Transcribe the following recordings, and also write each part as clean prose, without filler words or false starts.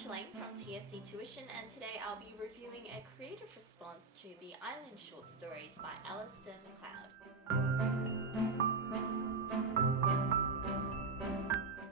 Charlene from TSC Tuition, and today I'll be reviewing a creative response to the Island short stories by Alistair MacLeod.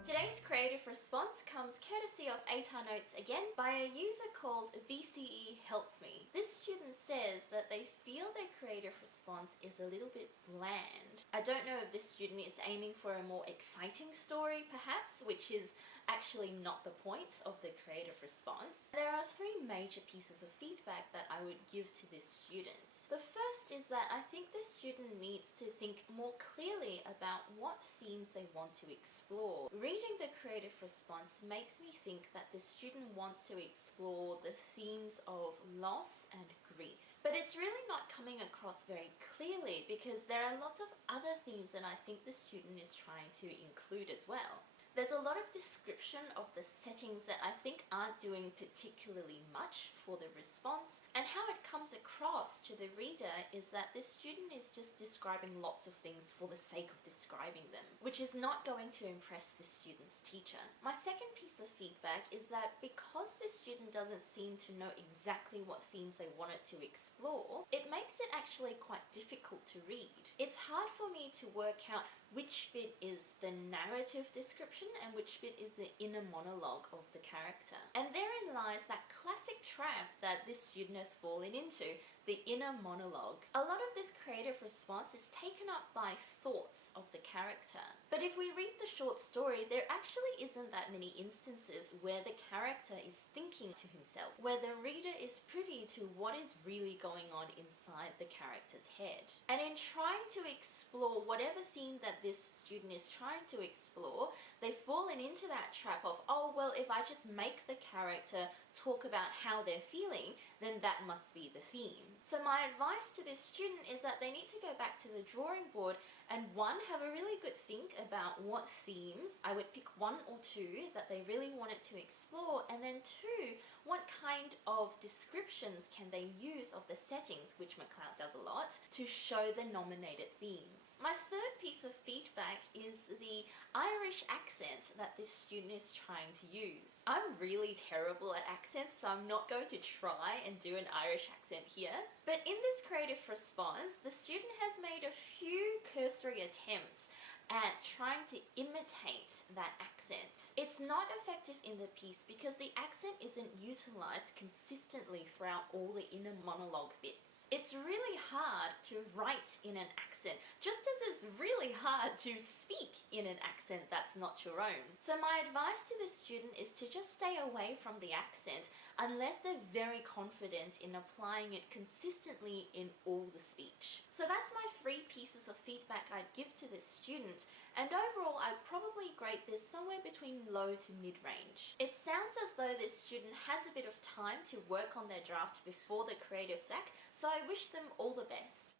Today's creative response comes courtesy of ATAR Notes again by a user called VCE Help Me. This student says that they feel their creative response is a little bit bland. I don't know if this student is aiming for a more exciting story perhaps, which is actually not the point of the creative response. There are three major pieces of feedback that I would give to this student. The first is that I think this student needs to think more clearly about what themes they want to explore. Reading the creative response makes me think that the student wants to explore the themes of loss and grief. But it's really not coming across very clearly because there are lots of other themes that I think the student is trying to include as well. There's a lot of description of the settings that I think aren't doing particularly much for the response, and how it comes across to the reader is that this student is just describing lots of things for the sake of describing them, which is not going to impress the student's teacher. My second piece of feedback is that because this student doesn't seem to know exactly what themes they wanted to explore, it makes it actually quite difficult to read. It's hard for me to work out which bit is the narrative description and which bit is the inner monologue of the character. And therein lies that classic trap that this student has fallen into, the inner monologue. A lot of this creative response is taken up by thoughts of the character. But if we read the short story, there actually isn't that many instances where the character is thinking to himself, where the reader is privy to what is really going on inside the character's head. And in trying to explore whatever theme that this student is trying to explore, they've fallen into that trap of, oh well, if I just make the character talk about how they're feeling, then that must be the theme. So my advice to this student is that they need to go back to the drawing board and one, have a really good think about what themes, I would pick one or two that they really wanted to explore, and then two, what kind of descriptions can they use of the settings, which MacLeod does a lot, to show the nominated themes. My third piece of feedback is the Irish accent that this student is trying to use. I'm really terrible at accents, so I'm not going to try and do an Irish accent here. But in this creative response, the student has made a few cursory attempts at trying to imitate that accent. It's not effective in the piece because the accent isn't utilized consistently throughout all the inner monologue bits. It's really hard to write in an accent, just as it's really hard to speak in an accent that's not your own. So my advice to the student is to just stay away from the accent unless they're very confident in applying it consistently in all the speech. So that's my three pieces of feedback I'd give to this student, and overall I'd probably grade this somewhere between low to mid-range. It sounds as though this student has a bit of time to work on their draft before the creative sack, so I wish them all the best.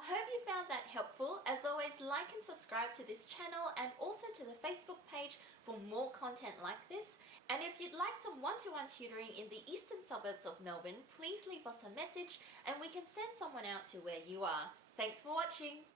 I hope you found that helpful. As always, like and subscribe to this channel and also to the Facebook page for more content like this. And if you'd like some one-to-one tutoring in the eastern suburbs of Melbourne, please leave us a message and we can send someone out to where you are. Thanks for watching.